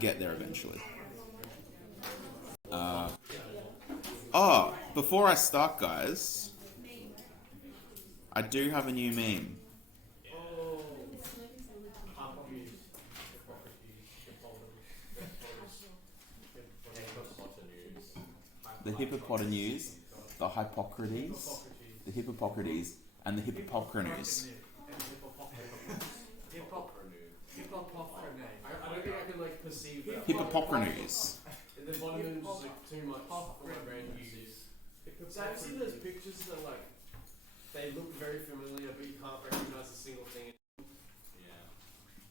get there eventually. Before I start, guys, I do have a new meme. The Hippopotamus, the Hippocrates, the Hippocrates, and the Hippocrates. I don't think I can perceive that. Hippocrates. The bottom image is too much for my brain to use. So I've seen those pictures that they look very familiar, but you can't recognize a single thing.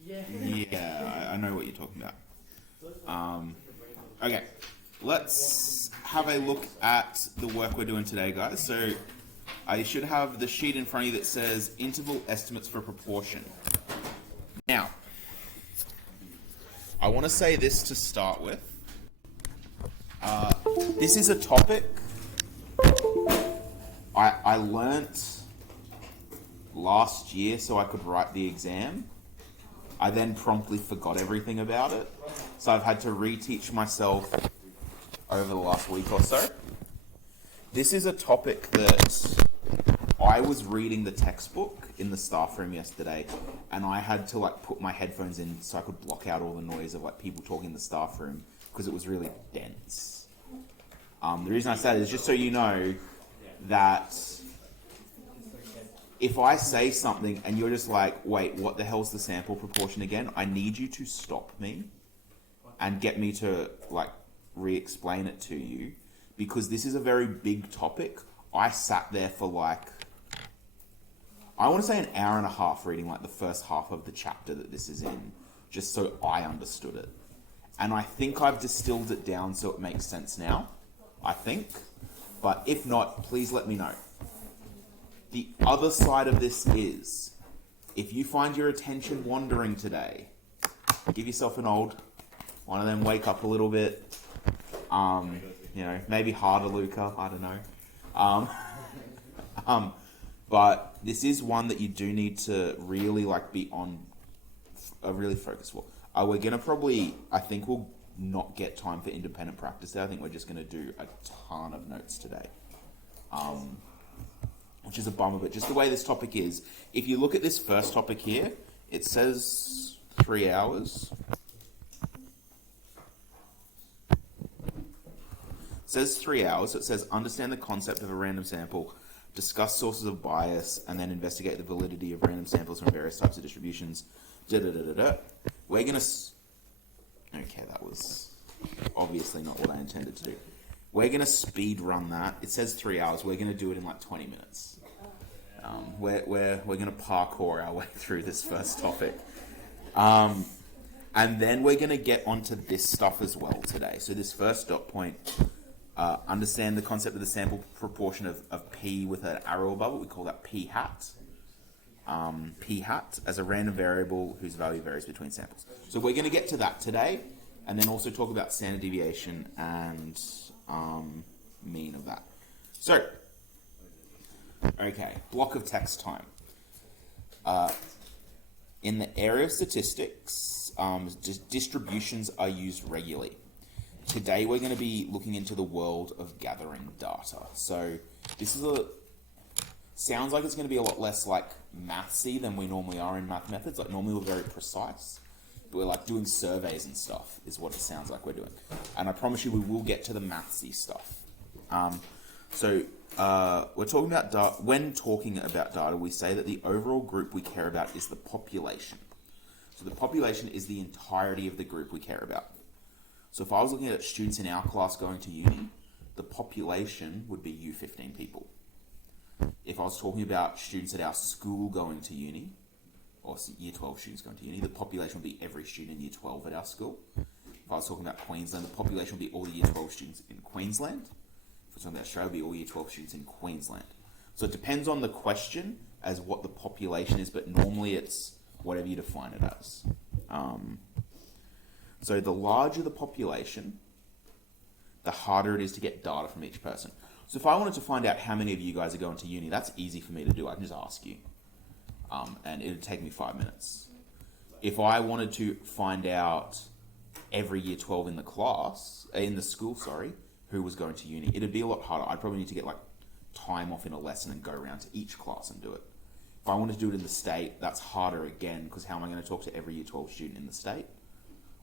Yeah, I know what you're talking about. Okay, let's have a look at the work we're doing today, guys. So I should have the sheet in front of you that says interval estimates for proportion. Now, I want to say this to start with. This is a topic I learnt last year so I could write the exam. I then promptly forgot everything about it. So I've had to reteach myself over the last week or so. This is a topic that I was reading the textbook in the staff room yesterday, and I had to put my headphones in so I could block out all the noise of people talking in the staff room because it was really dense. The reason I say that is just so you know that if I say something and you're just like, wait, what the hell's the sample proportion again? I need you to stop me and get me to re-explain it to you, because this is a very big topic. I sat there for I want to say an hour and a half reading the first half of the chapter that this is in, just so I understood it. And I think I've distilled it down so it makes sense now. I think. But if not, please let me know. The other side of this is, if you find your attention wandering today, give yourself an old one of them, wake up a little bit. Maybe harder, Luca, I don't know. But this is one that you do need to really be on a really focused for. We're going to probably, I think we'll not get time for independent practice there. I think we're just going to do a ton of notes today. Which is a bummer, but just the way this topic is, if you look at this first topic here, it says 3 hours. It says 3 hours. It says understand the concept of a random sample, discuss sources of bias, and then investigate the validity of random samples from various types of distributions. We're going to... Okay, that was obviously not what I intended to do. We're going to speed run that. It says 3 hours. We're going to do it in 20 minutes. We're going to parkour our way through this first topic. And then we're going to get onto this stuff as well today. So this first dot point, understand the concept of the sample proportion of P with an arrow above it. We call that P hat. P hat as a random variable whose value varies between samples. So we're going to get to that today, and then also talk about standard deviation and mean of that. So, okay, block of text time. In the area of statistics, distributions are used regularly. Today we're going to be looking into the world of gathering data. So this is sounds like it's going to be a lot less mathsy than we normally are in math methods. Normally we're very precise, but we're doing surveys and stuff is what it sounds like we're doing. And I promise you we will get to the mathsy stuff. We're talking about data. When talking about data, we say that the overall group we care about is the population. So the population is the entirety of the group we care about. So if I was looking at students in our class going to uni, the population would be you 15 people. If I was talking about students at our school going to uni, or year 12 students going to uni, the population would be every student in year 12 at our school. If I was talking about Queensland, the population would be all the year 12 students in Queensland. If I was talking about Australia, it would be all year 12 students in Queensland. So it depends on the question as what the population is, but normally it's whatever you define it as. So the larger the population, the harder it is to get data from each person. So if I wanted to find out how many of you guys are going to uni, that's easy for me to do. I can just ask you. And it would take me 5 minutes. If I wanted to find out every year 12 in the class, in the school, sorry, who was going to uni. It'd be a lot harder. I'd probably need to get like time off in a lesson and go around to each class and do it. If I wanted to do it in the state, that's harder again, because how am I going to talk to every year 12 student in the state?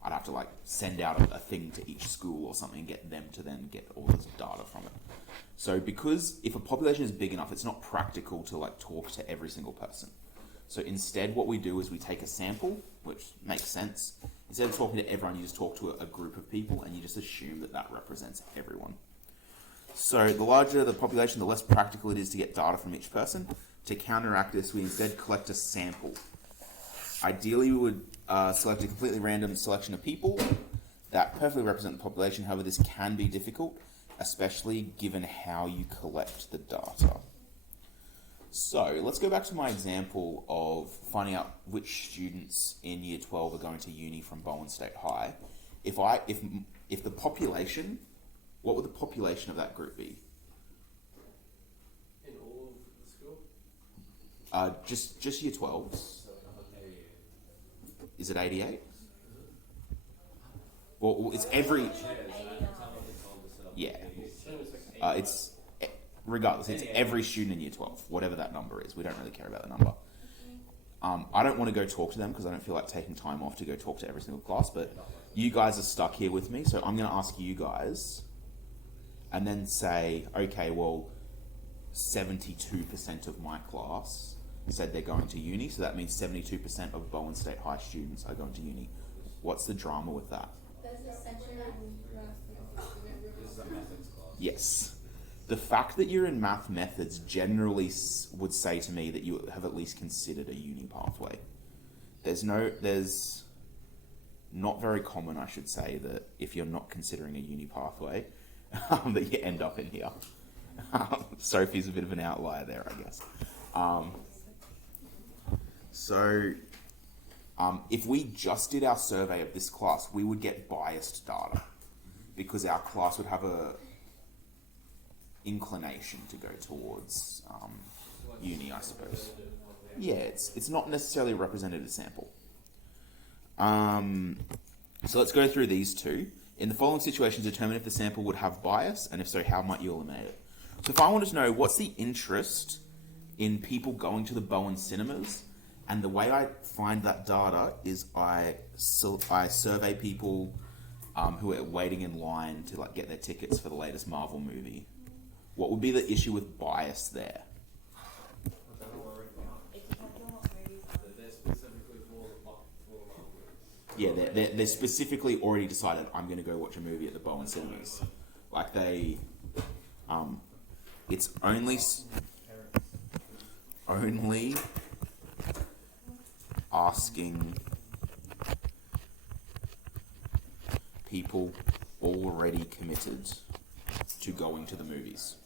I'd have to like send out a thing to each school or something and get them to then get all this data from it. So because if a population is big enough, it's not practical to like talk to every single person. So instead what we do is we take a sample, which makes sense. Instead of talking to everyone, you just talk to a group of people and you just assume that that represents everyone. So the larger the population, the less practical it is to get data from each person. To counteract this, we instead collect a sample. Ideally, we would select a completely random selection of people that perfectly represent the population. However, this can be difficult, especially given how you collect the data. So let's go back to my example of finding out which students in year 12 are going to uni from Bowen State High. If the population, what would the population of that group be? In all of the school? Just year 12s. Is it 88? Well, it's every... Yeah. It's... Regardless, it's every student in year 12, whatever that number is. We don't really care about the number. I don't want to go talk to them because I don't feel like taking time off to go talk to every single class, but you guys are stuck here with me, so I'm going to ask you guys and then say, okay, well, 72% of my class said they're going to uni, so that means 72% of Bowen State High students are going to uni. What's the drama with that? Yes. The fact that you're in math methods generally would say to me that you have at least considered a uni pathway. There's not very common, I should say, that if you're not considering a uni pathway, that you end up in here. Sophie's a bit of an outlier there, I guess. If we just did our survey of this class, we would get biased data because our class would have a inclination to go towards uni, I suppose. Yeah, it's not necessarily a representative sample. So let's go through these two. In the following situations, determine if the sample would have bias, and if so, how might you eliminate it? So if I wanted to know what's the interest in people going to the Bowen cinemas, and the way I find that data is I survey people who are waiting in line to like get their tickets for the latest Marvel movie. What would be the issue with bias there? Yeah, they're specifically already decided I'm going to go watch a movie at the Bowen cinemas. Like it's only asking people already committed to going to the movies.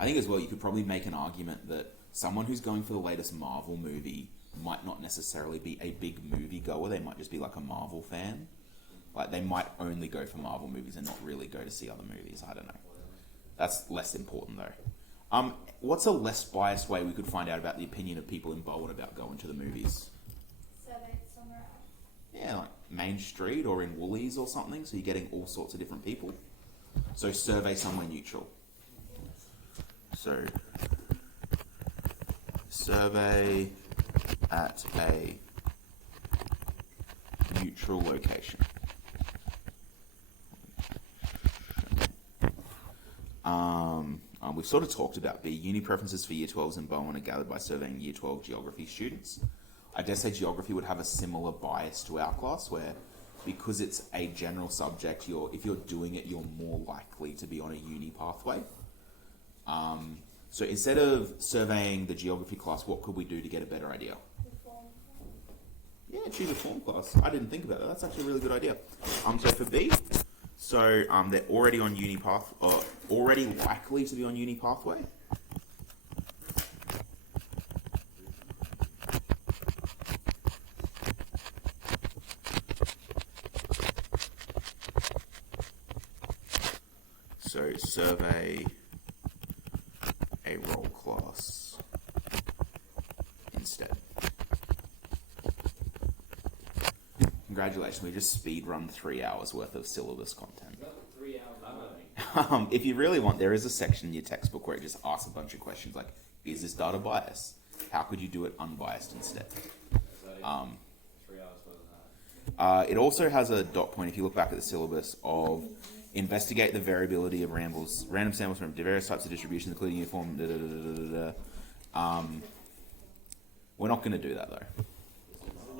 I think as well, you could probably make an argument that someone who's going for the latest Marvel movie might not necessarily be a big movie goer. They might just be like a Marvel fan. Like they might only go for Marvel movies and not really go to see other movies. I don't know. That's less important though. What's a less biased way we could find out about the opinion of people in Bowen about going to the movies? Survey somewhere else. Yeah, like Main Street or in Woolies or something. So you're getting all sorts of different people. So survey somewhere neutral. So survey at a neutral location. We've sort of talked about B. Uni preferences for Year 12s in Bowen are gathered by surveying Year 12 geography students. I dare say geography would have a similar bias to our class where because it's a general subject, if you're doing it, you're more likely to be on a uni pathway. So instead of surveying the geography class, what could we do to get a better idea? Yeah, choose a form class. I didn't think about that. That's actually a really good idea. So for B, they're already on uni path, or already likely to be on uni pathway. So survey a role class. instead. Congratulations, we just speed run 3 hours worth of syllabus content. Is that 3 hours? I know. If you really want, there is a section in your textbook where it just asks a bunch of questions like, is this data biased? How could you do it unbiased instead? So, 3 hours more than that. It also has a dot point, if you look back at the syllabus, of investigate the variability of random samples from various types of distributions, including uniform. We're not going to do that though.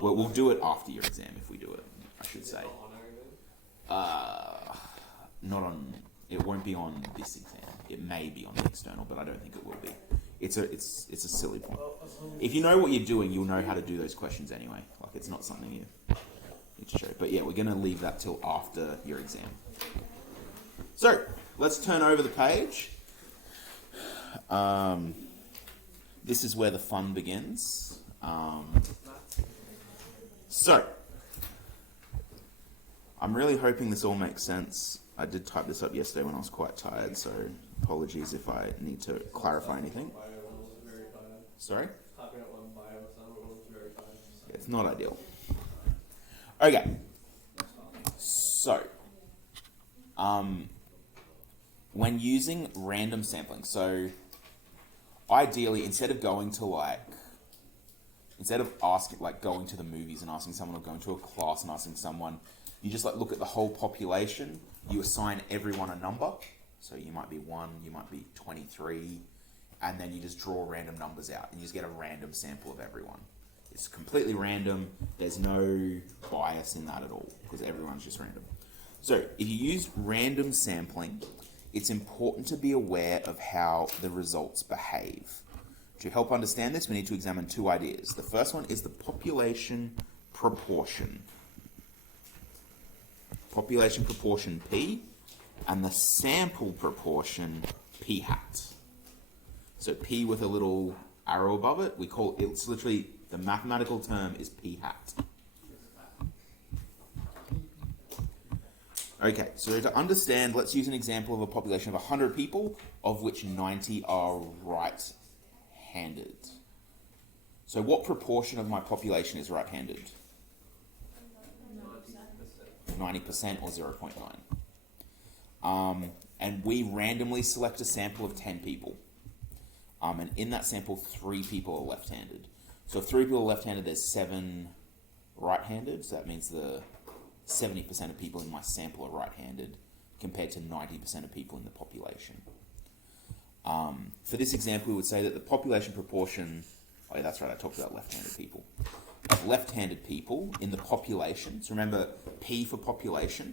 We'll do it after your exam if we do it, I should say. Not on. It won't be on this exam. It may be on the external, but I don't think it will be. It's a silly point. If you know what you're doing, you'll know how to do those questions anyway. Like, it's not something you need to show. But yeah, we're going to leave that till after your exam. So let's turn over the page. This is where the fun begins. So I'm really hoping this all makes sense. I did type this up yesterday when I was quite tired, so apologies if I need to clarify anything. Sorry? Yeah, it's not ideal. Okay. So, when using random sampling, so ideally, instead of going to going to the movies and asking someone, or going to a class and asking someone, you just look at the whole population, you assign everyone a number. So you might be 1, you might be 23, and then you just draw random numbers out and you just get a random sample of everyone. It's completely random. There's no bias in that at all because everyone's just random. So if you use random sampling, it's important to be aware of how the results behave. To help understand this, we need to examine 2 ideas. The first one is the population proportion. Population proportion P, and the sample proportion P hat. So P with a little arrow above it, it's literally, the mathematical term is P hat. Okay, so to understand, let's use an example of a population of 100 people, of which 90 are right-handed. So what proportion of my population is right-handed? 90% or 0.9. And we randomly select a sample of 10 people. And in that sample, 3 people are left-handed. So if 3 people are left-handed, there's 7 right-handed. So that means the 70% of people in my sample are right-handed compared to 90% of people in the population. For this example, we would say that the population proportion, oh yeah, that's right, I talked about left-handed people. Of left-handed people in the population, so remember, P for population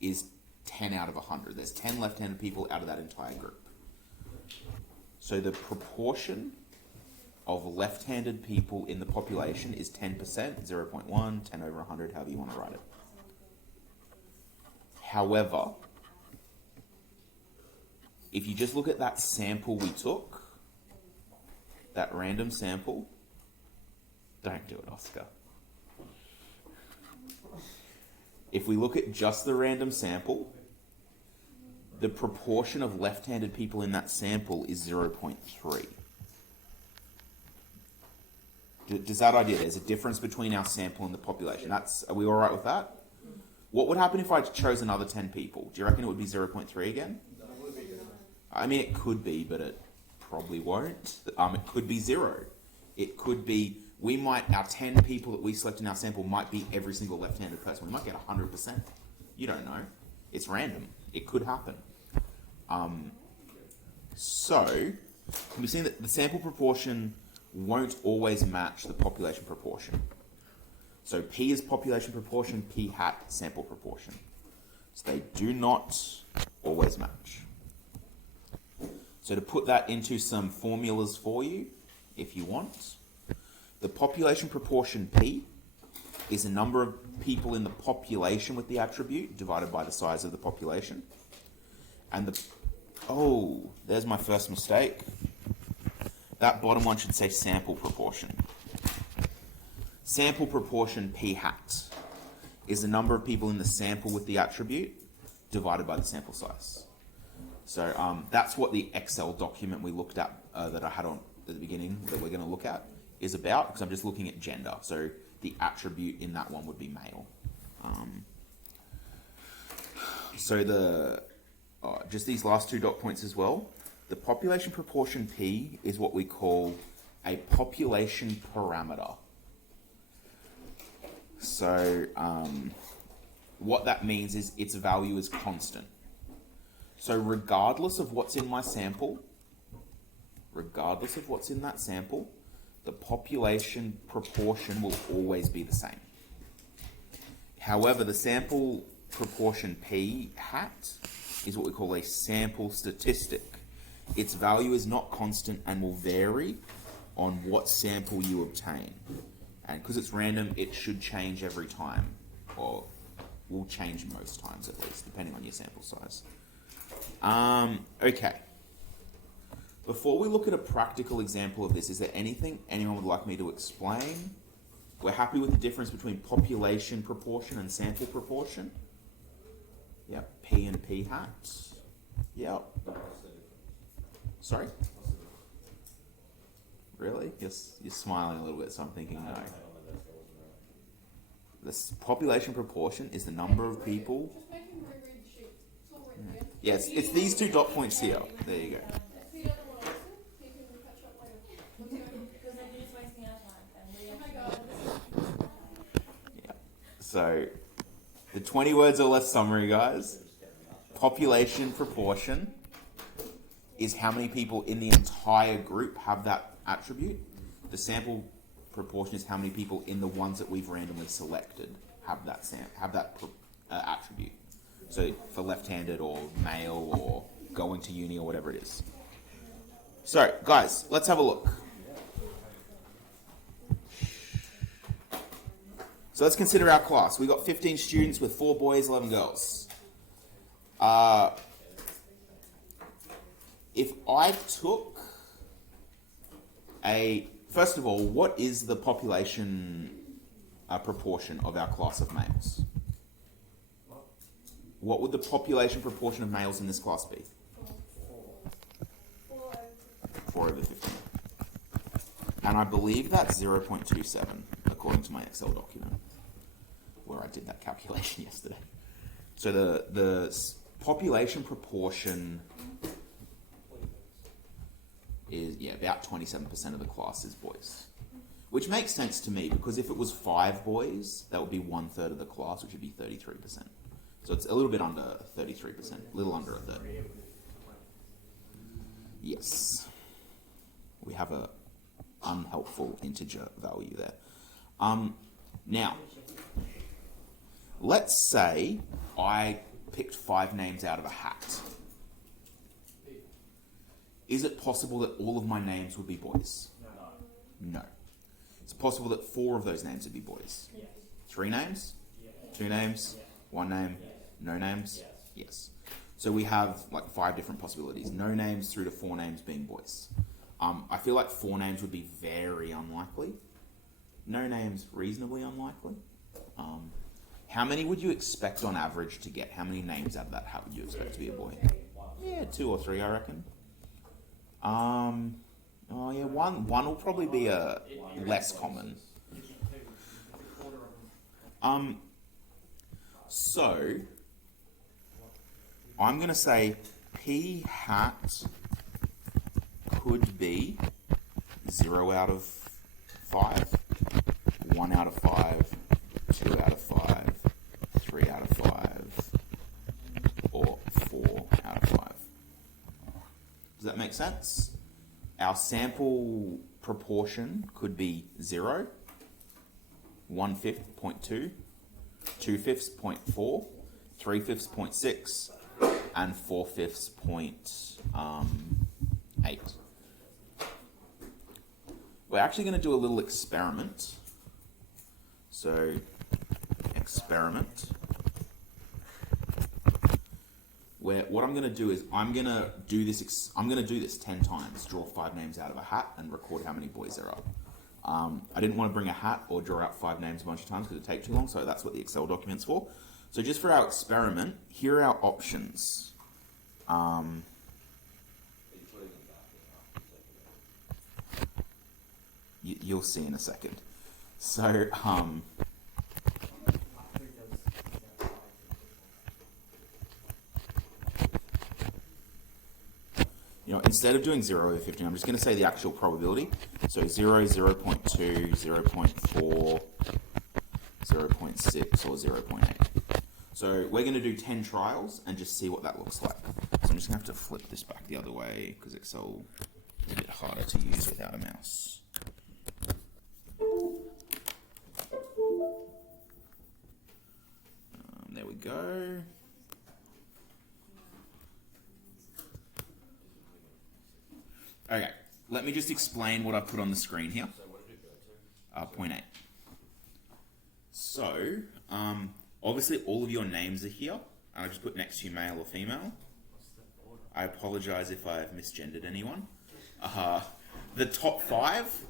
is 10 out of 100. There's 10 left-handed people out of that entire group. So the proportion of left-handed people in the population is 10%, 0.1, 10 over 100, however you want to write it. However, if you just look at that sample we took, that random sample, don't do it, Oscar. If we look at just the random sample, the proportion of left-handed people in that sample is 0.3. Does that idea? There's a difference between our sample and the population. Are we all right with that? What would happen if I chose another 10 people? Do you reckon it would be 0.3 again? I mean, it could be, but it probably won't. It could be 0. It could be, our 10 people that we select in our sample might be every single left-handed person. We might get 100%. You don't know. It's random. It could happen. So, can we see that the sample proportion won't always match the population proportion. So P is population proportion, P hat sample proportion. So they do not always match. So to put that into some formulas for you, if you want, the population proportion P is the number of people in the population with the attribute divided by the size of the population. And there's my first mistake. That bottom one should say sample proportion. Sample proportion P hat is the number of people in the sample with the attribute divided by the sample size. So that's what the Excel document we looked at that I had on at the beginning that we're going to look at is about, because I'm just looking at gender. So the attribute in that one would be male. So just these last two dot points as well. The population proportion P is what we call a population parameter. So what that means is its value is constant. So regardless of what's in my sample, regardless of what's in that sample, the population proportion will always be the same. However, the sample proportion P hat is what we call a sample statistic. Its value is not constant and will vary on what sample you obtain. And because it's random, it should change every time, or will change most times at least, depending on your sample size. Okay. Before we look at a practical example of this, is there anything anyone would like me to explain? We're happy with the difference between population proportion and sample proportion. Yep, P and P hat. Yep. Sorry? Really? You're smiling a little bit, so I'm thinking no. The population proportion is the number of people. Just make him reread the sheet. It's not written again. Yes, it's these 2 dot points here. There you go. If he doesn't want to listen, he can catch up later. Let's go. Because then he's wasting our time and we Oh my actually. God. Yeah. So, the 20 words or less summary, guys. Population proportion is how many people in the entire group have that attribute. The sample proportion is how many people in the ones that we've randomly selected have that attribute. So for left-handed or male or going to uni or whatever it is. So guys, let's have a look. So let's consider our class. We got 15 students with 4 boys, 11 girls. If I took first of all, what is the population proportion of our class of males? What would the population proportion of males in this class be? 4 over 15. And I believe that's 0.27, according to my Excel document, where I did that calculation yesterday. So the population proportion is about 27% of the class is boys, which makes sense to me because if it was 5 boys, that would be 1/3 of the class, which would be 33%. So it's a little bit under 33%, a little under a third. Yes, we have a unhelpful integer value there. Now, let's say I picked 5 names out of a hat. Is it possible that all of my names would be boys? No. It's possible that 4 of those names would be boys. 3 names? 2 names? 1 name? No names? Yes. So we have like 5 different possibilities. No names through to 4 names being boys. I feel like 4 names would be very unlikely. No names, reasonably unlikely. How many would you expect on average to get? How many names out of that hat would you expect to be a boy? Yeah, 2 or 3, I reckon. One will probably be less common. So I'm gonna say P hat could be 0 out of 5, 1 out of 5, 2 out of 5, 3 out of 5, or 4 out of 5. Does that make sense? Our sample proportion could be 0, 1/5, 0.2, 2/5, 0.4, 3/5, 0.6, and 4/5, 0.8. We're actually going to do a little experiment. So, experiment. Where what I'm going to do is I'm going to do this 10 times, draw 5 names out of a hat and record how many boys there are. I didn't want to bring a hat or draw out 5 names a bunch of times because it'd take too long, so that's what the Excel document's for. So just for our experiment, here are our options. You'll see in a second. So, instead of doing 0 over 15, I'm just going to say the actual probability. So 0, 0.2, 0.4, 0.6, or 0.8. So we're going to do 10 trials and just see what that looks like. So I'm just going to have to flip this back the other way because Excel is a bit harder to use without a mouse. There we go. Okay, let me just explain what I've put on the screen here. 0.8. So, obviously all of your names are here. I just put next to you male or female. I apologize if I've misgendered anyone. The top 5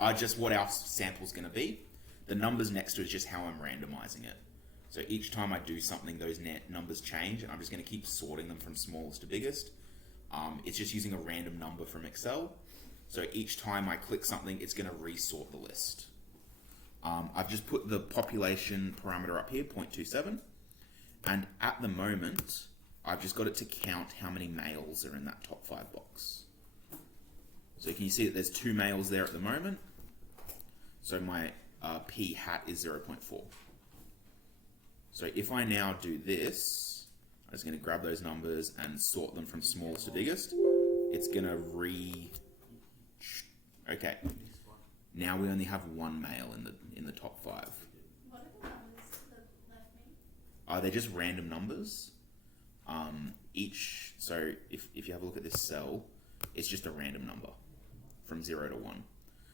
are just what our sample's going to be. The numbers next to it is just how I'm randomizing it. So each time I do something, those numbers change, and I'm just going to keep sorting them from smallest to biggest. It's just using a random number from Excel. So each time I click something, it's going to resort the list. I've just put the population parameter up here, 0.27. And at the moment, I've just got it to count how many males are in that top 5 box. So can you see that there's 2 males there at the moment? So my P hat is 0.4. So if I now do this, I'm just going to grab those numbers and sort them from smallest to biggest. It's going to Okay. Now we only have 1 male in the top 5. What are the numbers that left me? They're just random numbers. So if you have a look at this cell, it's just a random number from 0 to 1.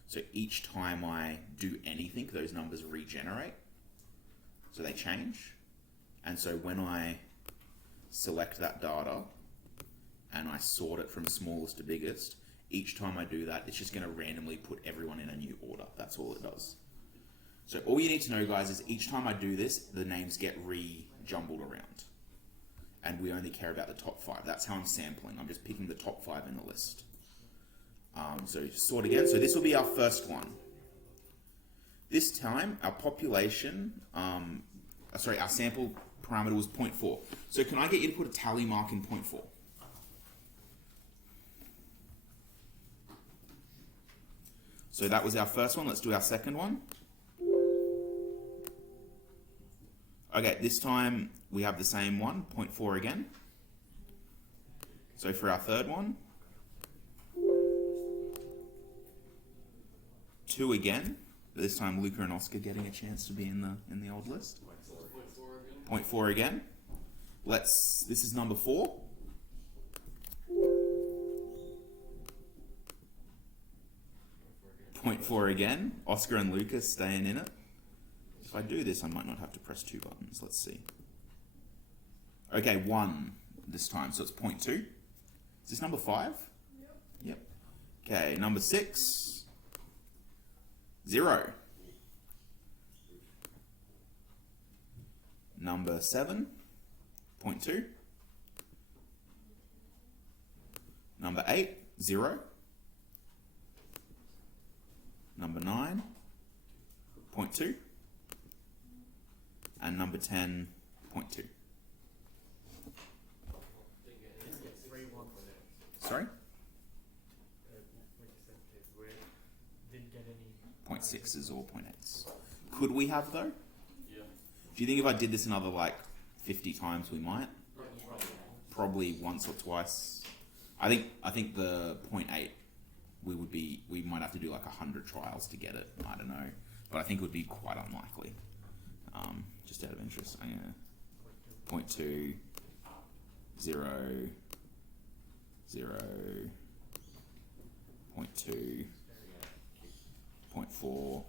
So each time I do anything, those numbers regenerate. So they change. And so when I select that data and I sort it from smallest to biggest, each time I do that, it's just going to randomly put everyone in a new order. That's all it does. So all you need to know, guys, is each time I do this, the names get re-jumbled around. And we only care about the top 5. That's how I'm sampling. I'm just picking the top 5 in the list. So sort again. So this will be our first one. This time, our population, our sample parameter was 0.4. So can I get you to put a tally mark in 0.4? So that was our first one. Let's do our second one. Okay, this time we have the same one, 0.4 again. So for our third one, 2 again. But this time Luca and Oscar getting a chance to be in the old list. 0.4 again. This is number 4. Point 4 again. Oscar and Lucas staying in it. If I do this, I might not have to press 2 buttons. Let's see. Okay, 1 this time, so it's 0.2. Is this number 5? Yep. Okay, number 6. 0. Number 7. 0.2. Number 8. 0. Number 9, 0.2, and number 10, 0.2. Sorry? 0.6s or 0.8s. Could we have though? Yeah. Do you think if I did this another 50 times we might? Probably once or twice. I think the 0.8 we might have to do 100 trials to get it. I don't know, but I think it would be quite unlikely. Just out of interest, I'm gonna 0.2, 0, 0, 0.2, 0.4,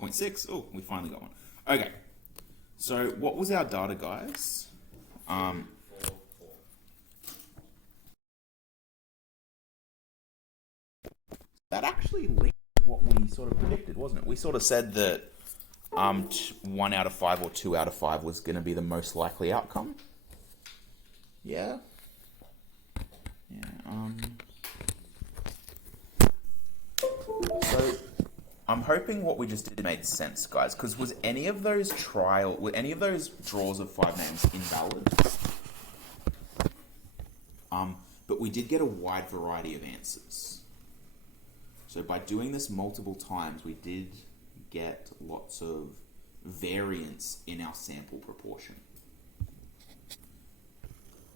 0.6. Oh, we finally got one. Okay, so what was our data, guys? That actually linked with what we sort of predicted, wasn't it? We sort of said that 1 out of 5 or 2 out of 5 was going to be the most likely outcome. Yeah. Yeah. I'm hoping what we just did made sense, guys. Because were any of those draws of 5 names invalid? But we did get a wide variety of answers. So by doing this multiple times, we did get lots of variance in our sample proportion.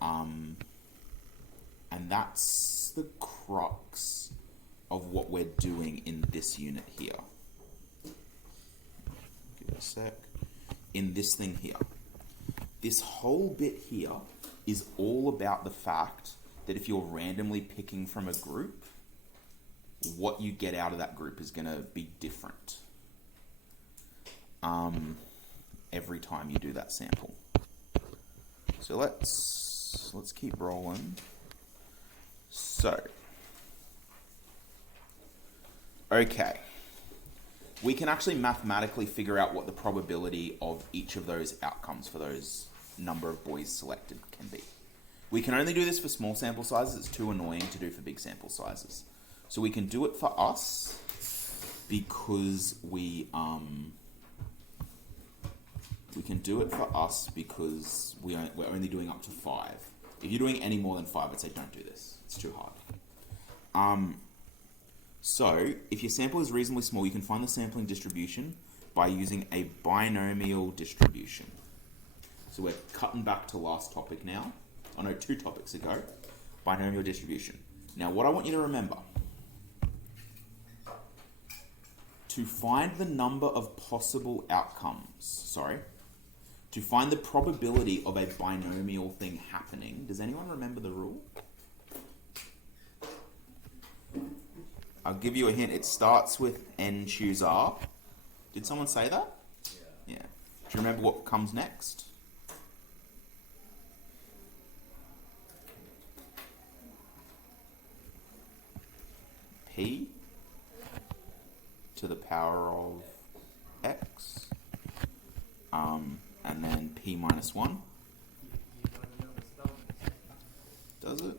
And that's the crux of what we're doing in this unit here. Give it a sec. In this thing here. This whole bit here is all about the fact that if you're randomly picking from a group, what you get out of that group is going to be different every time you do that sample. So let's keep rolling. So, okay, we can actually mathematically figure out what the probability of each of those outcomes for those number of boys selected can be. We can only do this for small sample sizes. It's too annoying to do for big sample sizes. So we can do it for us because we're only doing up to 5. If you're doing any more than 5, I'd say don't do this. It's too hard. So if your sample is reasonably small, you can find the sampling distribution by using a binomial distribution. So we're cutting back to last topic now. Oh no, 2 topics ago. Binomial distribution. Now what I want you to remember, to find the number of possible outcomes, to find the probability of a binomial thing happening, does anyone remember the rule? I'll give you a hint. It starts with n choose r. Did someone say that? Yeah. Do you remember what comes next? P to the power of x, and then p minus 1. Does it?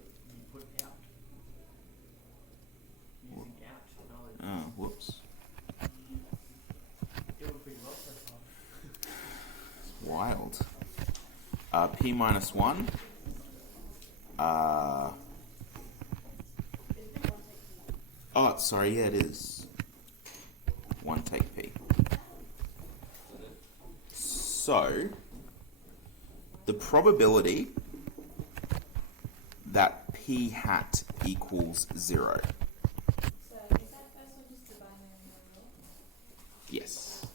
Oh, whoops. It's wild. P minus 1. Oh, sorry, yeah, it is. 1 take P. So, the probability that P hat equals 0. So is that first one just the binomial rule? Yes.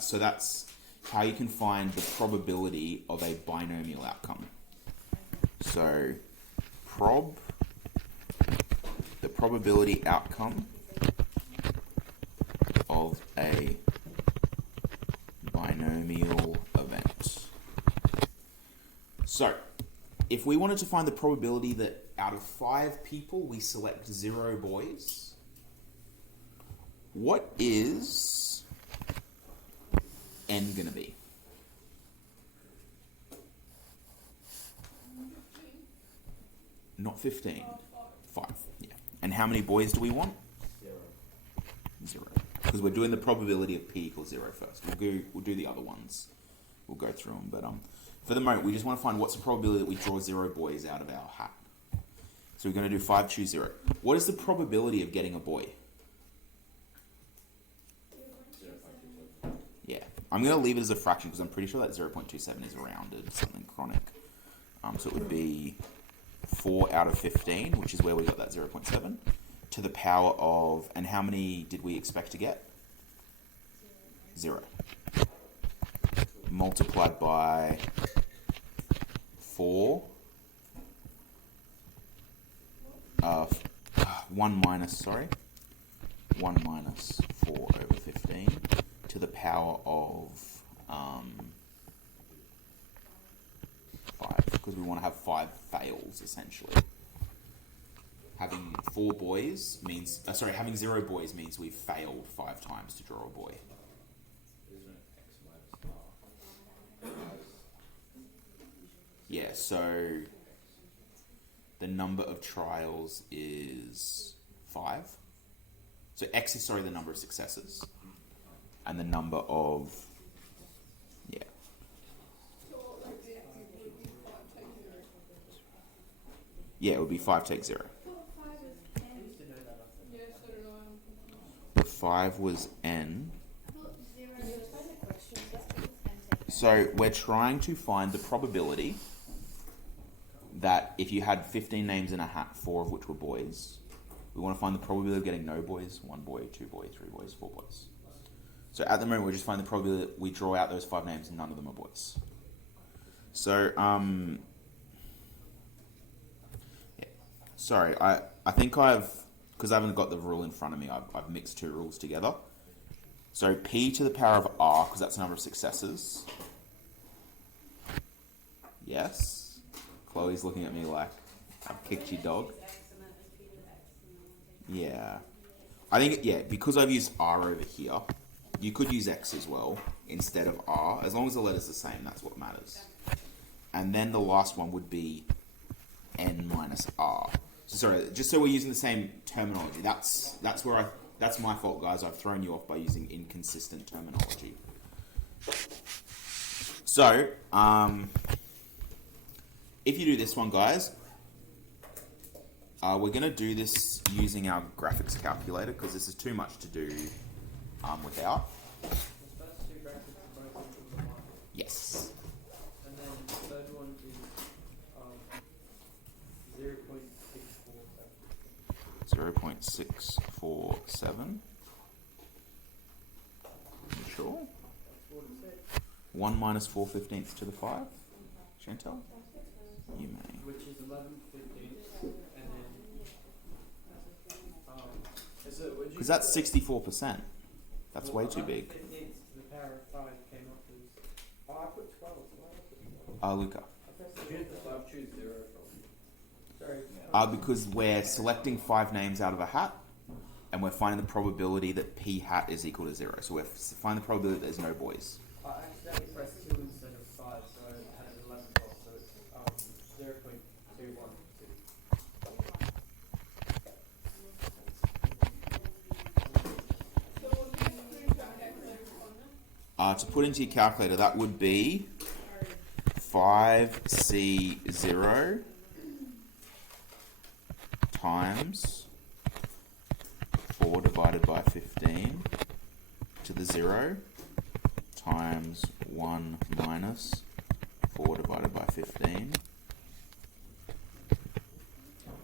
So that's how you can find the probability of a binomial outcome. So, the probability outcome of a binomial event. So, if we wanted to find the probability that out of 5 people we select 0 boys, what is n going to be? 15. Not 15. 5. 5, yeah. And how many boys do we want? 0. Because we're doing the probability of p equals 0 first. We'll do the other ones. We'll go through them. But for the moment, we just want to find what's the probability that we draw 0 boys out of our hat. So we're going to do 5 choose 0. What is the probability of getting a boy? Yeah. I'm going to leave it as a fraction because I'm pretty sure that 0.27 is rounded, something chronic. So it would be 4 out of 15, which is where we got that 0.7, to the power of, and how many did we expect to get? 0. Multiplied by 4. 1 minus 4 over 15 to the power of 5, because we want to have 5 fails essentially. Having 4 boys means, having 0 boys means we've failed 5 times to draw a boy. Yeah, so the number of trials is 5. So x is, sorry, the number of successes. And the number of, yeah. So what would the active would be 5 take 0? Yeah, it would be 5 take 0. I thought 5 was 10. Yeah, so did I. I'm confused. The 5 was n. I thought 0 Can you was explain the question? just 10 take. So we're trying to find the probability that if you had 15 names in a hat, 4 of which were boys, we want to find the probability of getting no boys, 1 boy, 2 boy, 3 boys, 4 boys. So at the moment, we're just finding the probability that we draw out those 5 names and none of them are boys. So, yeah. Sorry, I think because I haven't got the rule in front of me, I've mixed 2 rules together. So p to the power of r, because that's the number of successes. Yes. Chloe's looking at me like I've kicked your dog. Yeah. I think, yeah, because I've used r over here, you could use x as well instead of r. As long as the letter's the same, that's what matters. And then the last one would be n minus r. So sorry, just so we're using the same terminology. That's my fault, guys. I've thrown you off by using inconsistent terminology. So, if you do this one, guys, we're going to do this using our graphics calculator because this is too much to do without. The first 2 brackets are both equal to 1. Yes. And then the third one is 0.647. 0.647. You sure? That's what it said. 1 minus 4/15 to the 5? Chantal? You may. Which is 11/15. And then, Because that's 64%. That's way too big. 11/15 to the power of 5 came up as. Oh, I put 12. So I put Luca. choose the 5, choose 0 Sorry. Because we're selecting 5 names out of a hat, and we're finding the probability that p hat is equal to 0. So we're finding the probability that there's no boys. I accidentally pressed 2 instead of 5, so I had an 11 volt, so it's 0.212. So what do you put into our calculator on that? To put into your calculator, that would be 5c0 times 4 divided by 15 to the 0 times 1 minus 4 divided by 15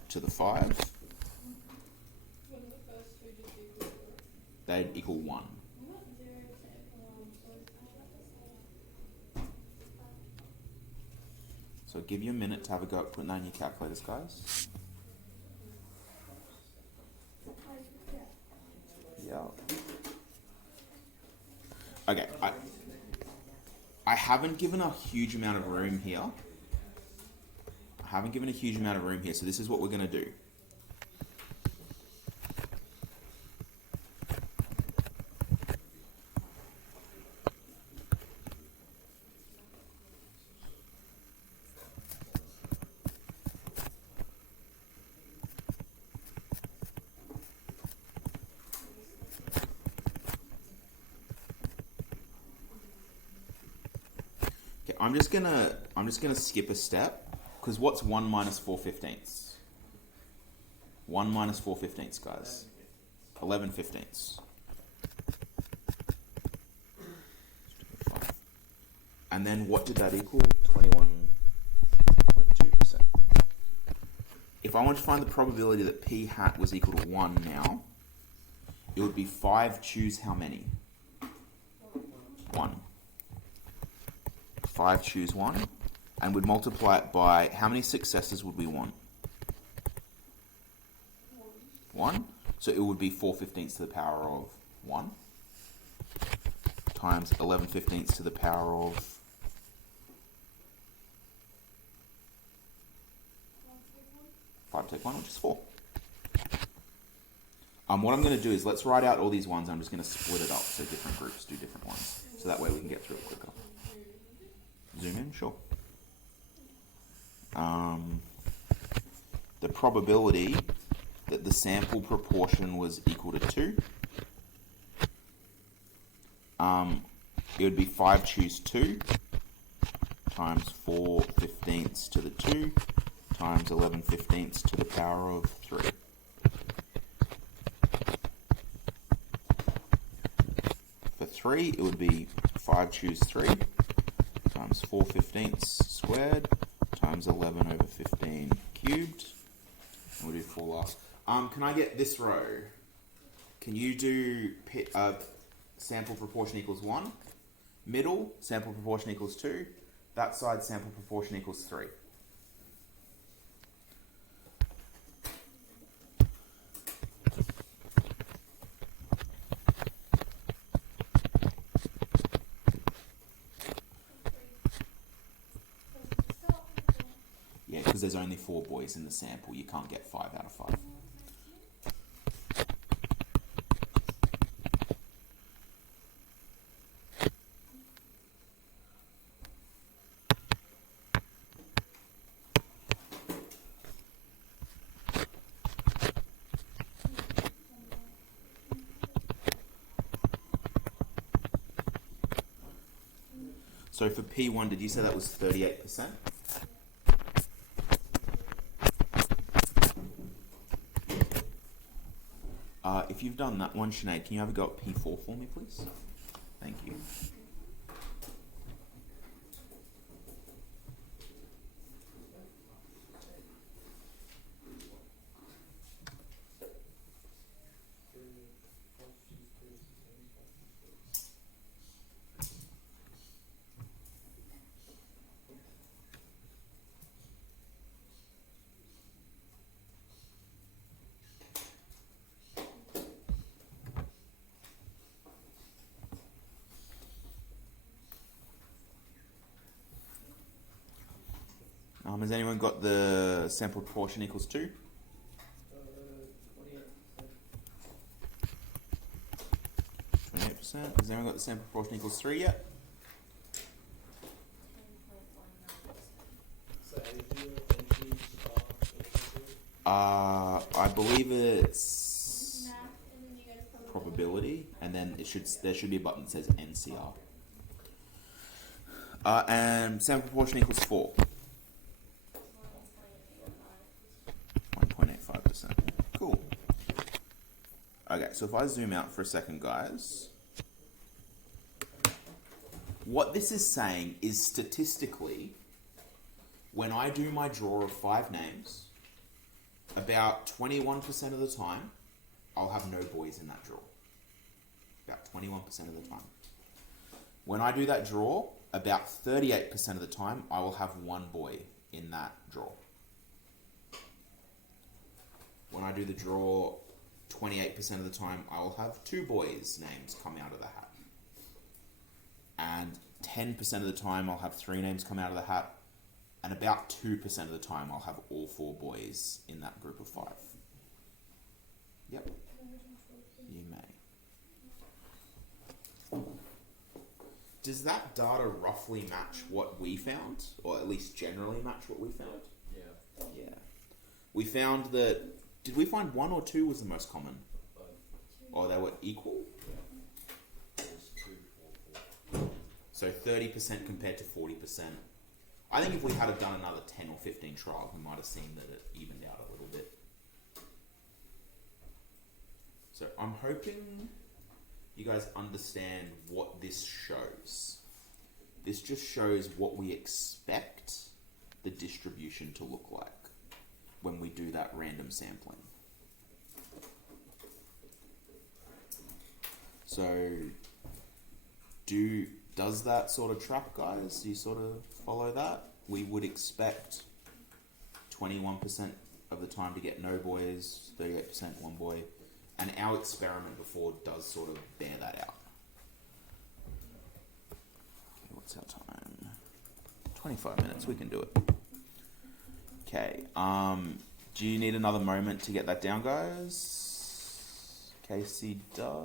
to the 5. What are the first 2 just equal to? They'd equal 1. Not 0 to 1, so So give you a minute to have a go at putting that in your calculators, guys. Yeah. Okay, I haven't given a huge amount of room here. So this is what we're going to do. I'm just gonna skip a step because what's 1 minus 4/15? 1 minus 4/15, guys. 11/15. And then what did that equal? 21.2%. If I want to find the probability that p hat was equal to 1 now, it would be 5 choose how many? 1. 5 choose 1, and we'd multiply it by how many successes would we want? 1. So it would be 4/15 to the power of 1 times 11/15 to the power of 5 take 1, which is 4. What I'm going to do is let's write out all these ones. I'm just going to split it up so different groups do different ones, so that way we can get through it quicker. Zoom in, sure. The probability that the sample proportion was equal to 2. It would be 5 choose 2 times 4 fifteenths to the 2 times 11 fifteenths to the power of 3. For 3, it would be 5 choose 3 times 4 fifteenths squared times 11 over 15 cubed. And we'll do 4 last. Can I get this row? Can you do sample proportion equals 1? Middle, sample proportion equals 2. That side, sample proportion equals 3. Yeah, because there's only 4 boys in the sample. You can't get 5 out of 5. So for P1, did you say that was 38%? If you've done that one, Sinead, can you have a go at P4 for me, please? Thank you. Has anyone got the sample proportion equals 2? 28%. Has anyone got the sample proportion equals 3 yet? I believe it's probability, and then there should be a button that says NCR. And sample proportion equals 4. 1.85%. Cool. Okay, so if I zoom out for a second, guys, what this is saying is statistically, when I do my draw of 5 names, about 21% of the time, I'll have no boys in that draw. About 21% of the time. When I do that draw, about 38% of the time, I will have 1 boy in that draw. When I do the draw, 28% of the time, I will have 2 boys' names come out of the hat. And 10% of the time, I'll have 3 names come out of the hat. And about 2% of the time, I'll have all 4 boys in that group of 5. Yep. You may. Does that data roughly match what we found? Or at least generally match what we found? Yeah. Yeah. We found that... Did we find 1 or 2 was the most common? Or they were equal? Yeah. There's 2, 4, 4. So 30% compared to 40%. I think if we had done another 10 or 15 trials, we might have seen that it evened out a little bit. So I'm hoping you guys understand what this shows. This just shows what we expect the distribution to look like when we do that random sampling. So does that sort of track, guys? Do you sort of follow that? We would expect 21% of the time to get no boys, 38% 1 boy, and our experiment before does sort of bear that out. Okay, what's our time? 25 minutes, we can do it. Okay, do you need another moment to get that down, guys? Casey does,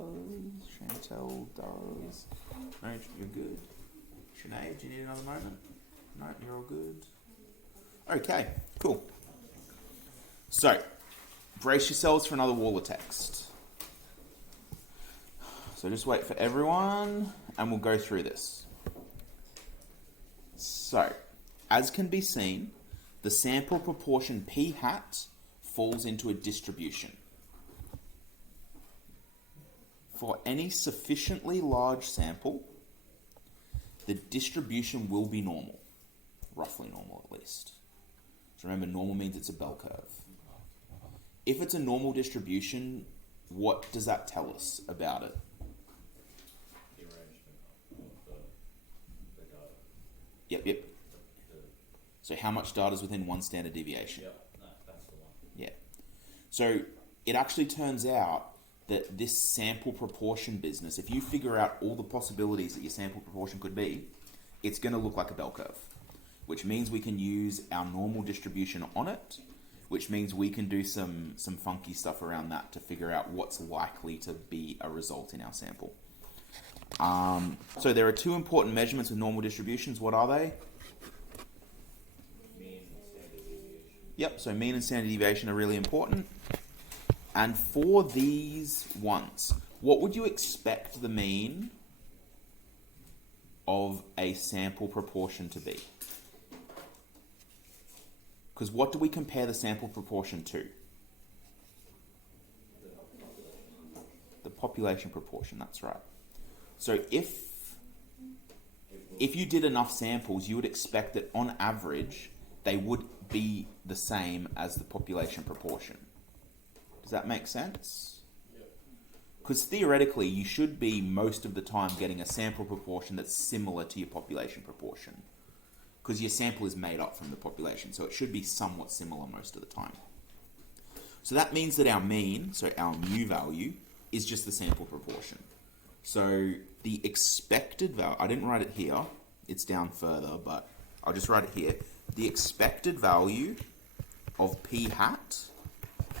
Chantel does. No, you're good. Sinead, do you need another moment? No, you're all good. Okay, cool. So, brace yourselves for another wall of text. So just wait for everyone, and we'll go through this. So, as can be seen, the sample proportion p hat falls into a distribution. For any sufficiently large sample, the distribution will be normal. Roughly normal, at least. So remember, normal means it's a bell curve. If it's a normal distribution, what does that tell us about it? The arrangement of the data. Yep. So how much data is within one standard deviation? Yep, no, that's the one. Yeah. So it actually turns out that this sample proportion business, if you figure out all the possibilities that your sample proportion could be, it's going to look like a bell curve, which means we can use our normal distribution on it, which means we can do some funky stuff around that to figure out what's likely to be a result in our sample. So there are two important measurements with normal distributions. What are they? Mean standard deviation. Yep, so mean and standard deviation are really important. And for these ones, what would you expect the mean of a sample proportion to be? Because what do we compare the sample proportion to? The population proportion, that's right. So if you did enough samples, you would expect that on average, they would be the same as the population proportion. Does that make sense? Because theoretically, you should be most of the time getting a sample proportion that's similar to your population proportion. Because your sample is made up from the population, so it should be somewhat similar most of the time. So that means that our mean, so our mu value, is just the sample proportion. So the expected value, I didn't write it here, it's down further, but I'll just write it here. The expected value of p hat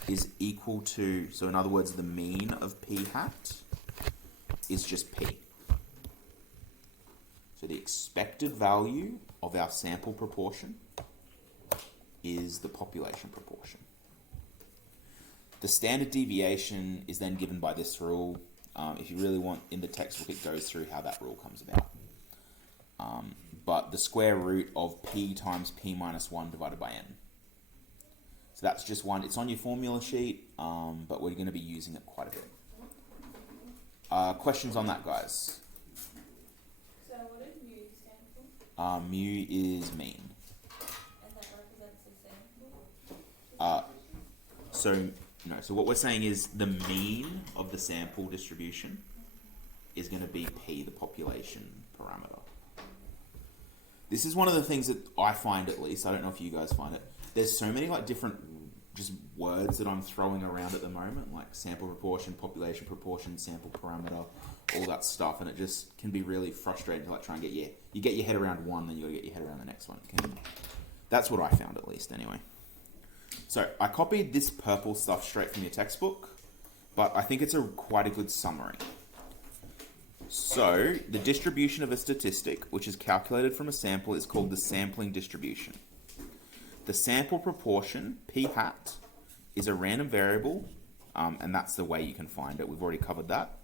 is equal to, so in other words, the mean of p hat is just p. So the expected value of our sample proportion is the population proportion. The standard deviation is then given by this rule. If you really want, in the textbook it goes through how that rule comes about. But the square root of p times p minus 1 divided by n. So that's just one. It's on your formula sheet, but we're going to be using it quite a bit. Questions on that, guys? So what does mu stand for? Mu is mean. And that represents the sample? So what we're saying is the mean of the sample distribution is going to be p, the population parameter. This is one of the things that I find, at least, I don't know if you guys find it, there's so many like different just words that I'm throwing around at the moment, like sample proportion, population proportion, sample parameter, all that stuff, and it just can be really frustrating to like try and you get your head around one, then you got to get your head around the next one. That's what I found, at least, anyway. So I copied this purple stuff straight from your textbook, but I think it's quite a good summary. So the distribution of a statistic, which is calculated from a sample, is called the sampling distribution. The sample proportion, p hat, is a random variable, and that's the way you can find it. We've already covered that.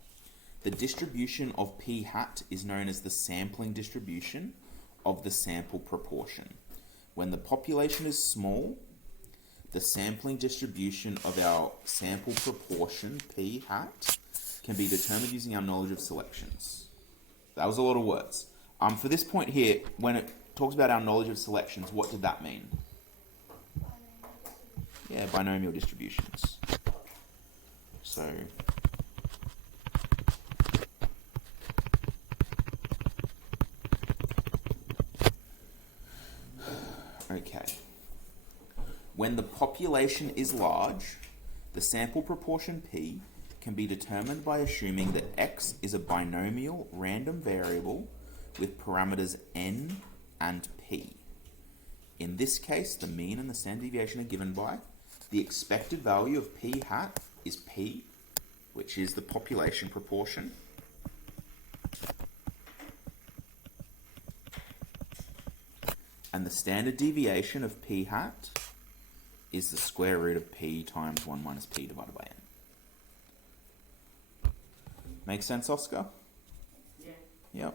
The distribution of p hat is known as the sampling distribution of the sample proportion. When the population is small, the sampling distribution of our sample proportion, p hat, can be determined using our knowledge of selections. That was a lot of words. For this point here, when it talks about our knowledge of selections, what did that mean? Yeah, binomial distributions. So, okay. When the population is large, the sample proportion p can be determined by assuming that x is a binomial random variable with parameters n and p. In this case, the mean and the standard deviation are given by the expected value of p hat is p, which is the population proportion, and the standard deviation of p hat is the square root of p times 1 minus p divided by n. Make sense, Oscar? Yeah. Yep.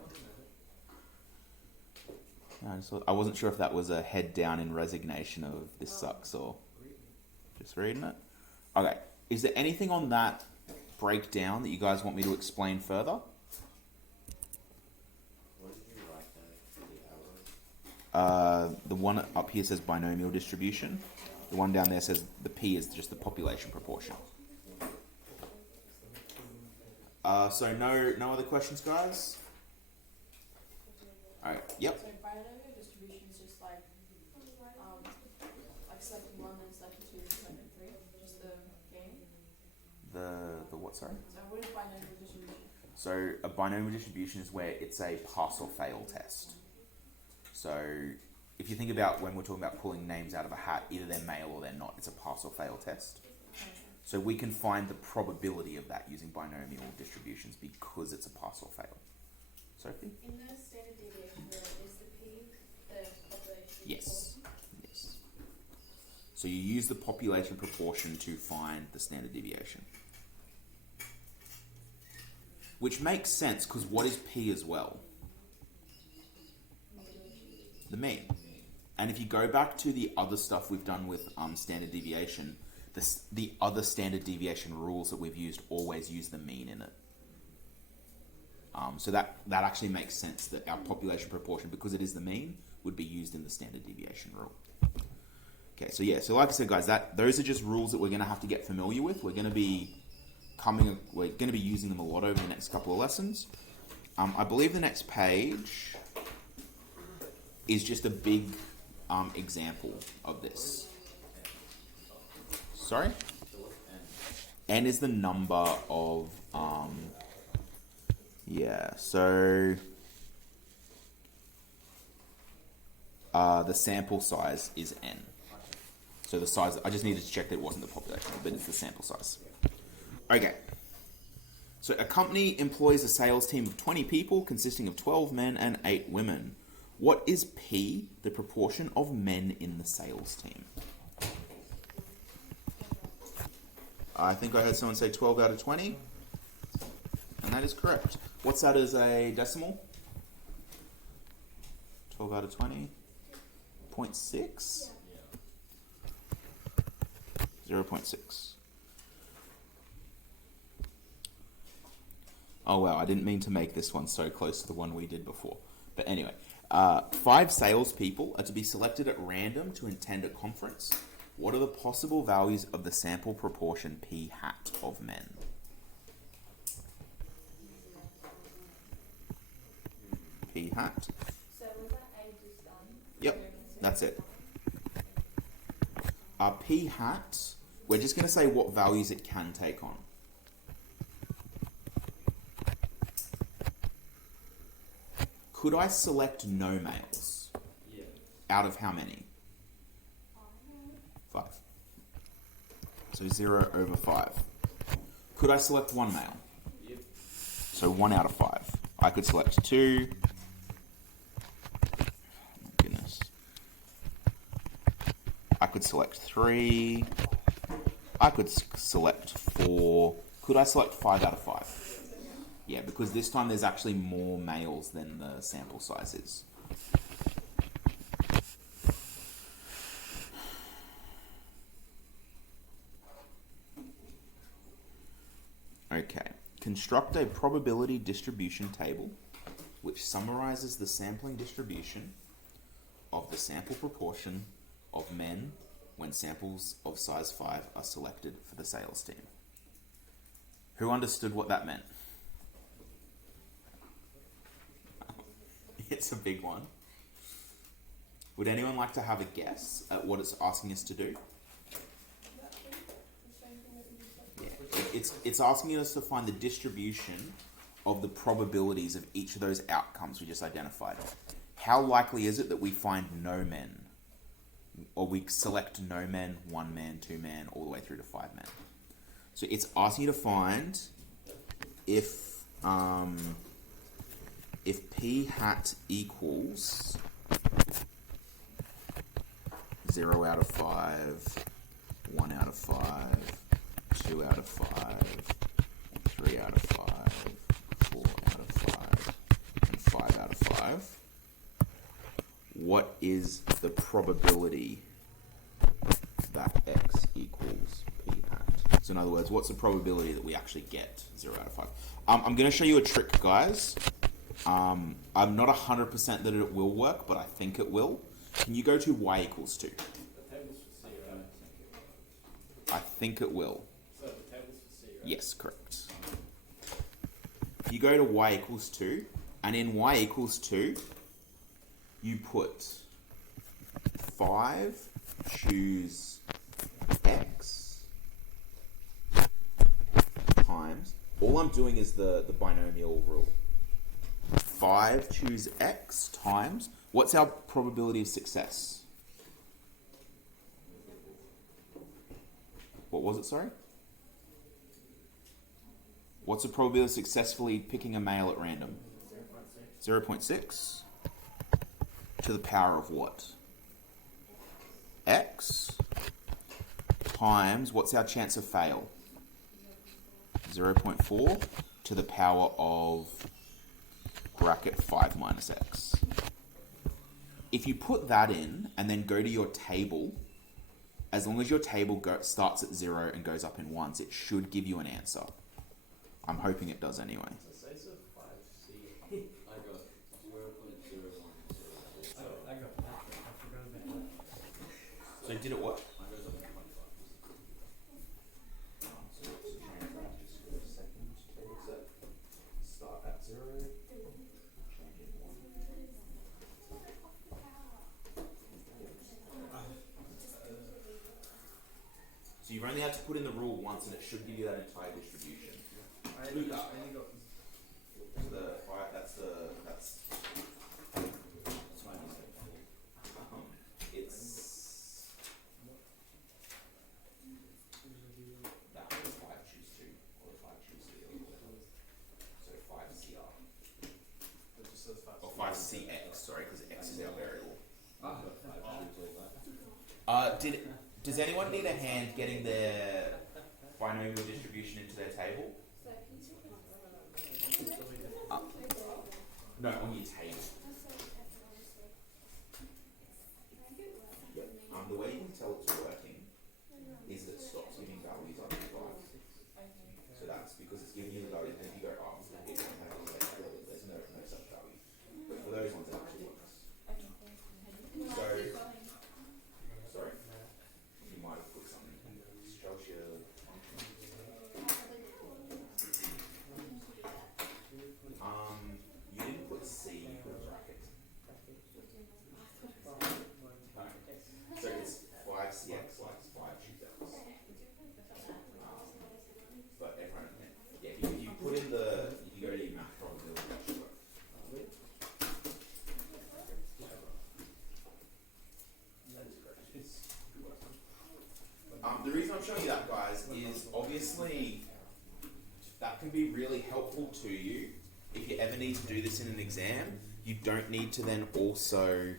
Yeah, I wasn't sure if that was a head down in resignation of this sucks or just reading it. Okay. Is there anything on that breakdown that you guys want me to explain further? What did you write down for the arrows? The one up here says binomial distribution. The one down there says the p is just the population proportion. So no other questions, guys? Alright, yep. So binomial distribution is just like selecting 1 and selecting 2 and selecting 3, just the game. The what, sorry? So what is binomial distribution? So a binomial distribution is where it's a pass or fail test. So if you think about when we're talking about pulling names out of a hat, either they're male or they're not. It's a pass or fail test. So we can find the probability of that using binomial distributions because it's a pass or fail. Sophie? In the standard deviation rule, is the p the population? Yes. Yes. So you use the population proportion to find the standard deviation. Which makes sense because what is p as well? The mean. And if you go back to the other stuff we've done with standard deviation, the other standard deviation rules that we've used always use the mean in it. So that actually makes sense that our population proportion, because it is the mean, would be used in the standard deviation rule. Okay, so yeah, so like I said, guys, those are just rules that we're going to have to get familiar with. We're going to be using them a lot over the next couple of lessons. I believe the next page is just a big example of this. Sorry? N is the number of, so the sample size is N. So the size, I just needed to check that it wasn't the population, but it's the sample size. Okay. So a company employs a sales team of 20 people consisting of 12 men and 8 women. What is P, the proportion of men in the sales team? I think I heard someone say 12 out of 20. And that is correct. What's that as a decimal? 12 out of 20. 0.6? 0.6. Oh wow, I didn't mean to make this one so close to the one we did before. But anyway, 5 salespeople are to be selected at random to attend a conference. What are the possible values of the sample proportion P hat of men? P hat. So was that A just done? Yep, that's it. P hat, we're just going to say what values it can take on. Could I select no males? Yeah. Out of how many? 5. So 0 over 5. Could I select 1 male? Yep. So 1 out of 5. I could select 2. Oh my goodness. I could select 3. I could select 4. Could I select 5 out of 5? Yeah, because this time there's actually more males than the sample size is. Okay. Construct a probability distribution table which summarizes the sampling distribution of the sample proportion of men when samples of size 5 are selected for the sales team. Who understood what that meant? It's a big one. Would anyone like to have a guess at what it's asking us to do? Yeah. It's asking us to find the distribution of the probabilities of each of those outcomes we just identified. How likely is it that we find no men? Or we select no men, 1 man, 2 men, all the way through to 5 men. So it's asking you to find if P hat equals 0 out of 5, 1 out of 5, 2 out of 5, 3 out of 5, 4 out of 5, and 5 out of 5. What is the probability that x equals p hat? So in other words, what's the probability that we actually get 0 out of 5? I'm going to show you a trick, guys. I'm not 100% that it will work, but I think it will. Can you go to y equals 2? The table's for C, right? I think it will. So the table's for C, right? Yes, correct. If you go to y equals 2, and in y equals 2, you put 5, choose x, times, all I'm doing is the binomial rule. 5, choose x, times, what's our probability of success? What was it, sorry? What's the probability of successfully picking a male at random? 0.6 to the power of what? X times, what's our chance of fail? 0.4 to the power of bracket 5 minus x. If you put that in and then go to your table, as long as your table starts at 0 and goes up in ones, it should give you an answer. I'm hoping it does anyway. So say it's a 5C. I got 0.01. I got Patrick. I forgot about that. So did it work? I got something 25. Start at 0. So you've only had to put in the rule once, and it should give you that entire distribution. I only got So that's it's that was 5 choose 2 or the 5 choose 3 or whatever. So 5CR it just says 5C. or 5CX, sorry, because X is our variable. Does anyone need a hand getting their binomial distribution into their table? No, on your table. Yep. The way you can tell it's working is that it stops giving values under 5. So that's because it's giving you the value, and if you go up, it doesn't have any such value. There's no such value. But for those ones, it actually works. So, sorry? You might have put something in the structure function. You didn't put C, you put a bracket. No. So it's 5CX likes 5 choose X. But everyone, yeah, if you put in if you go to your math probability, that should work. The reason I'm showing you that, guys, is obviously that can be really helpful to you if you ever need to do this in an exam. You don't need to then also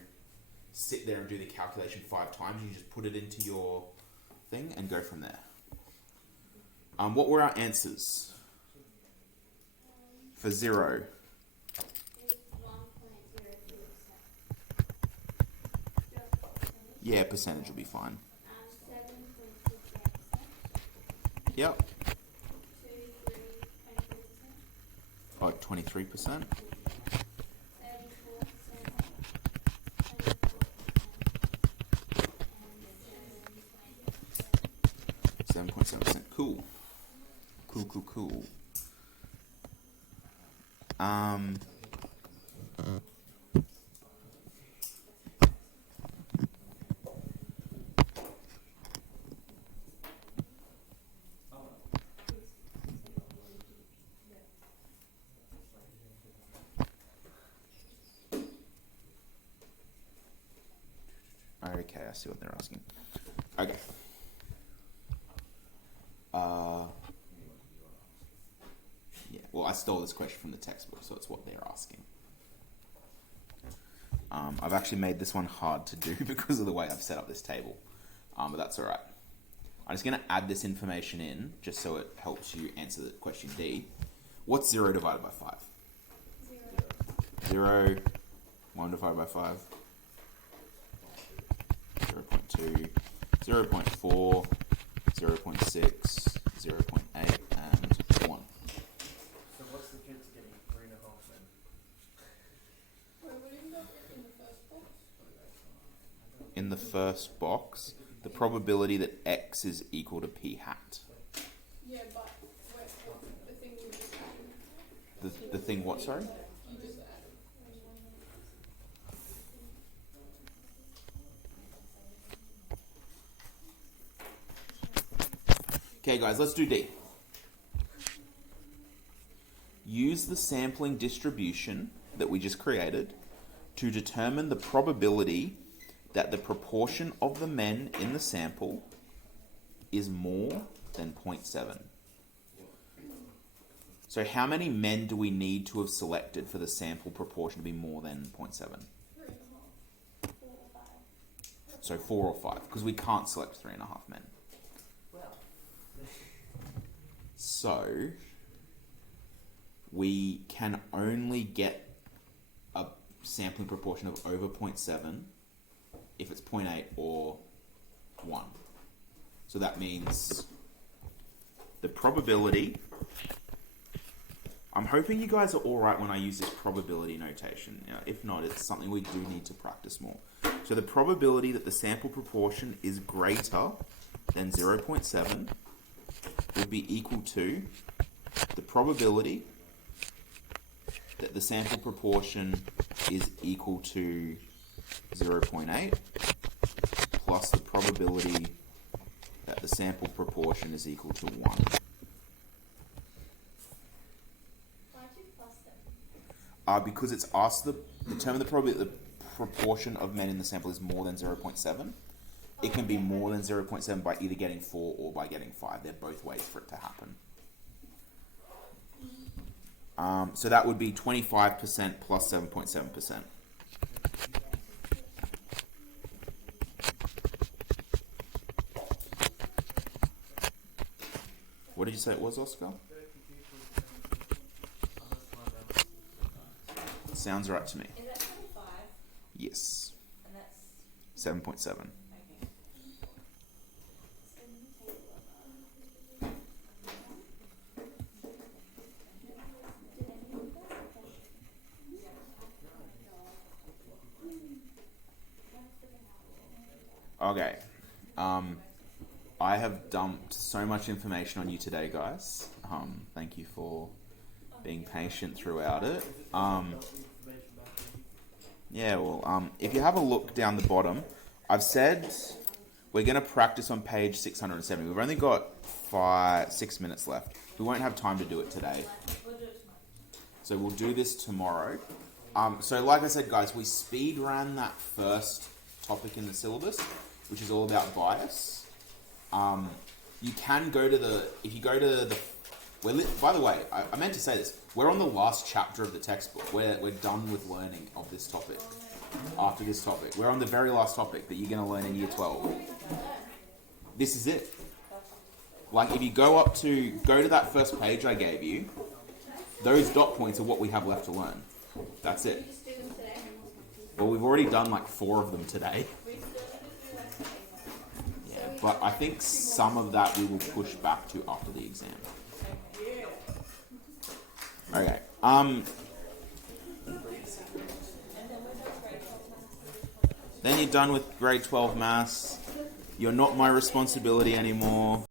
sit there and do the calculation 5 times. You just put it into your thing and go from there. What were our answers? For 0. Yeah, percentage will be fine. 7.6%. Yep. 23%. Oh, 23%. 7.7%. Cool. Cool. Okay, I see what they're asking. Okay. Yeah, well, I stole this question from the textbook, so it's what they're asking. I've actually made this one hard to do because of the way I've set up this table, but that's alright. I'm just going to add this information in just so it helps you answer the question D. What's 0 divided by 5? 0. 1 divided by 5. 0.2. 0.4. 0.6. 0.8. And 1. So what's the kids getting? 3.5 then? Wait, what do you got in the first box? In the first box, the probability that x is equal to p hat. Yeah, but wait, what, the thing you just added. The thing what, sorry? You just added. Okay guys, let's do D. Use the sampling distribution that we just created to determine the probability that the proportion of the men in the sample is more than 0.7. So how many men do we need to have selected for the sample proportion to be more than 0.7? 3.5. 4 or 5. So 4 or 5, because we can't select 3.5 men. So we can only get a sampling proportion of over 0.7 if it's 0.8 or 1. So that means the probability, I'm hoping you guys are alright when I use this probability notation. If not, it's something we do need to practice more. So the probability that the sample proportion is greater than 0.7 would be equal to the probability that the sample proportion is equal to 0.8 plus the probability that the sample proportion is equal to 1. Why'd you plus them? Because it's asked to determine the probability that the proportion of men in the sample is more than 0.7. It can be more than 0.7 by either getting 4 or by getting 5. They're both ways for it to happen. So that would be 25% plus 7.7%. What did you say it was, Oscar? Sounds right to me. Is that 25? Yes. And that's 7.7. okay. Okay. I have dumped so much information on you today, guys. Thank you for being patient throughout it. Yeah, well, if you have a look down the bottom, I've said we're going to practice on page 670. We've only got 6 minutes left. We won't have time to do it today. So we'll do this tomorrow. So like I said, guys, we speed ran that first topic in the syllabus, which is all about bias. You can go to the, if you go to the, by the way, I meant to say this, we're on the last chapter of the textbook. We're done with learning of this topic. After this topic, we're on the very last topic that you're going to learn in year 12. This is it. Like if you go to that first page I gave you, those dot points are what we have left to learn. That's it. Well, we've already done like 4 of them today. Yeah, but I think some of that we will push back to after the exam. Okay. Then you're done with grade 12 maths. You're not my responsibility anymore.